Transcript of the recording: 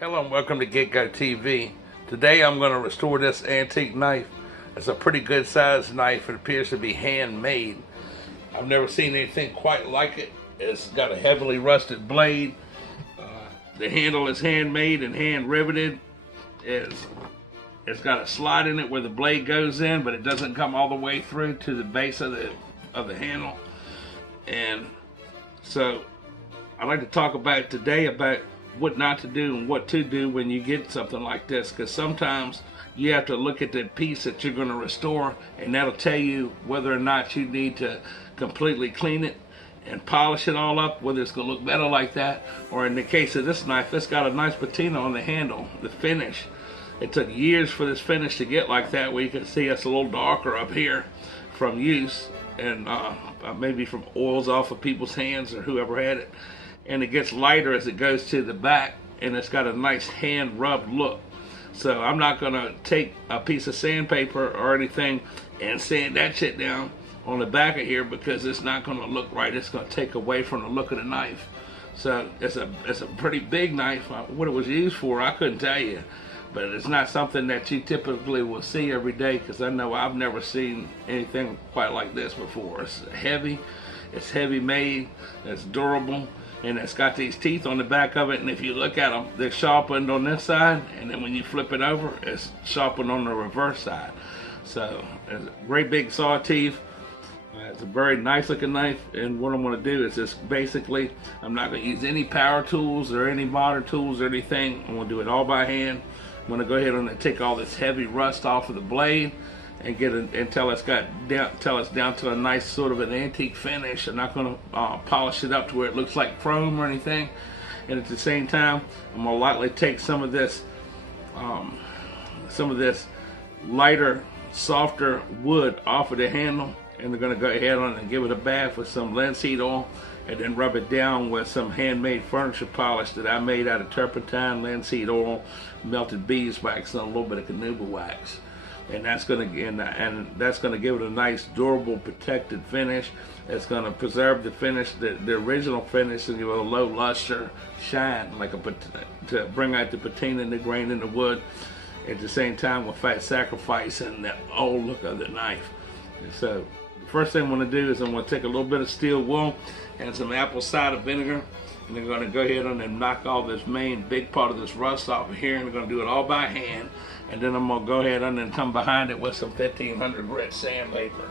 Hello and welcome to Get-Go TV. Today I'm going to restore this antique knife. It's a pretty good sized knife. It appears to be handmade. I've never seen anything quite like it. It's got a heavily rusted blade. The handle is handmade and hand riveted. It's got a slot in it where the blade goes in, but it doesn't come all the way through to the base of the handle. And so I'd like to talk about today about what not to do and what to do when you get something like this, because sometimes you have to look at the piece that you're going to restore, and that'll tell you whether or not you need to completely clean it and polish it all up, whether it's going to look better like that, or in the case of this knife, it's got a nice patina on the handle. The finish, it took years for this finish to get like that, where you can see it's a little darker up here from use and maybe from oils off of people's hands or whoever had it. And it gets lighter as it goes to the back, and it's got a nice hand rubbed look. So I'm not going to take a piece of sandpaper or anything and sand that shit down on the back of here, because it's not going to look right. It's going to take away from the look of the knife. So it's a pretty big knife. What it was used for, I couldn't tell you, but it's not something that you typically will see every day, because I know I've never seen anything quite like this before. It's heavy made, it's durable, and it's got these teeth on the back of it, and if you look at them, they're sharpened on this side, and then when you flip it over, it's sharpened on the reverse side. So it's a great big saw teeth. It's a very nice looking knife, and what I'm going to do is just basically, I'm not going to use any power tools or any modern tools or anything. I'm going to do it all by hand. I'm going to go ahead and take all this heavy rust off of the blade and get it until it's down to a nice sort of an antique finish. I'm not going to polish it up to where it looks like chrome or anything. And at the same time, I'm going to lightly take some of this lighter, softer wood off of the handle, and we're going to go ahead and give it a bath with some linseed oil, and then rub it down with some handmade furniture polish that I made out of turpentine, linseed oil, melted beeswax, and a little bit of carnauba wax. And that's going to give it a nice, durable, protected finish. It's going to preserve the finish, the original finish, and give it a low luster shine, to bring out the patina and the grain in the wood, at the same time without sacrificing the old look of the knife. And so the first thing I'm going to do is I'm going to take a little bit of steel wool and some apple cider vinegar, and I'm going to go ahead and knock all this main big part of this rust off of here, and I'm going to do it all by hand. And then I'm going to go ahead and then come behind it with some 1500 grit sandpaper.